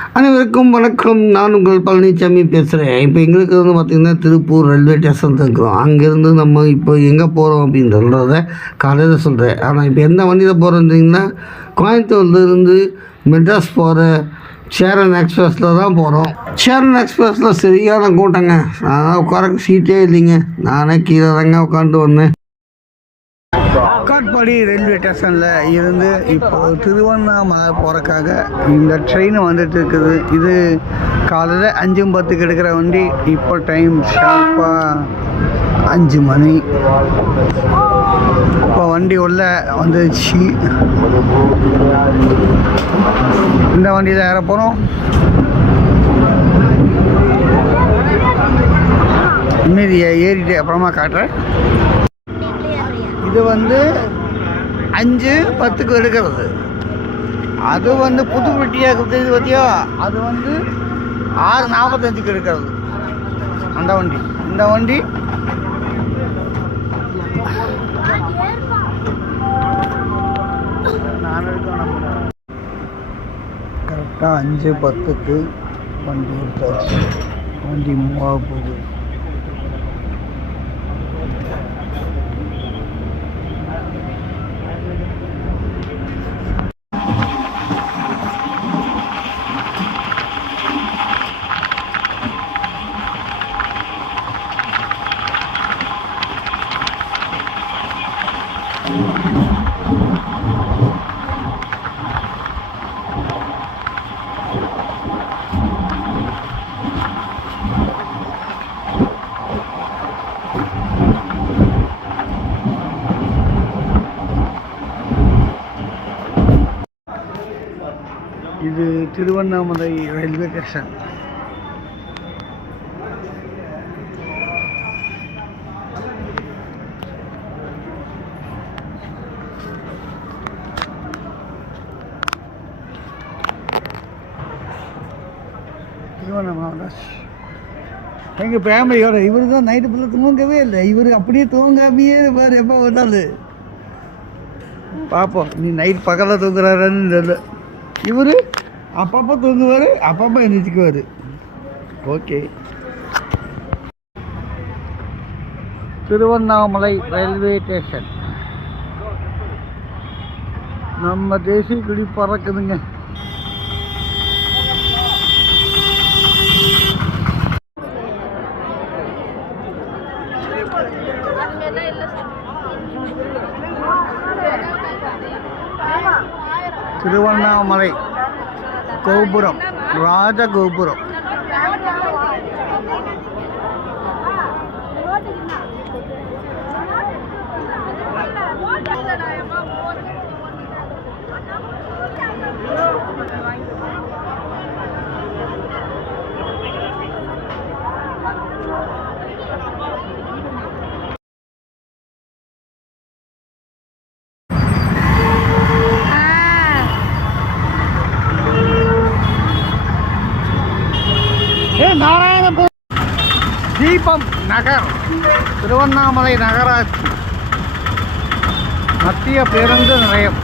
அனைவருக்கும் வணக்கம். நான் உங்கள் பழனிசாமி பேசுகிறேன். இப்போ எங்களுக்கு வந்து பார்த்திங்கன்னா திருப்பூர் ரயில்வே ஸ்டேஷன் இருக்கிறோம். அங்கேருந்து நம்ம இப்போ எங்கே போகிறோம் அப்படின்றத காலையில் சொல்கிறேன். ஆனால் இப்போ எந்த வண்டியில் போகிறோன்றீங்கன்னா கோயம்புத்தூர்லேருந்து மெட்ராஸ் போகிற சேரன் எக்ஸ்பிரஸில் தான் போகிறோம். சேரன் எக்ஸ்பிரஸில் சரியான கூட்டங்க. நான் உட்கார சீட்டே இல்லைங்க. நானே கீழே தாங்க உட்காந்துட்டு வந்தேன். காட்பாடி ரயில்வே ஸ்டேஷனில் இருந்து இப்போ திருவண்ணாமலை போகிறக்காக இந்த ட்ரெயின் வந்துட்டு இருக்குது. இது காலையில் 5:10 எடுக்கிற வண்டி. இப்போ டைம் ஷார்ப்பாக 5 மணி. இப்போ வண்டி உள்ள வந்துச்சு. இந்த வண்டியில் ஏற போகிறோம். மீதி ஏறிட்டு அப்புறமா காட்டுறேன். இது வந்து 5:10 எடுக்கிறது. அது வந்து புதுப்பட்டியாக இருக்குது பார்த்தியா, அது வந்து 6:45 எடுக்கிறது அந்த வண்டி. இந்த வண்டி கரெக்டாக 5:10 வண்டி எடுத்தாச்சு. வண்டி மூவ் ஆக போகுது. இது திருவண்ணாமலை ரயில்வே ஸ்டேஷன். திருவண்ணாமலை எங்கள் ஃபேமிலியோட. இவர் தான் நைட்டு ஃபுல்லாக தூங்கவே இல்லை. இவர் அப்படியே தூங்காமையே பாரு எப்போ வந்தாலும். பார்ப்போம் நீ நைட் பகலில் தூங்குறாருன்னு தெரியல. இவர் அப்பப்போ தூங்குவார், அப்பப்போ எழுந்திரிக்குவார். ஓகே. Tiruvannamalai railway station. நம்ம தேசிய கொடி பறக்குதுங்க. திருவண்ணாமலை கோபுரம், ராஜகோபுரம். நாராயணபுரம் தீபம் நகர், திருவண்ணாமலை நகராட்சி மத்திய பேருந்து நிலையம்.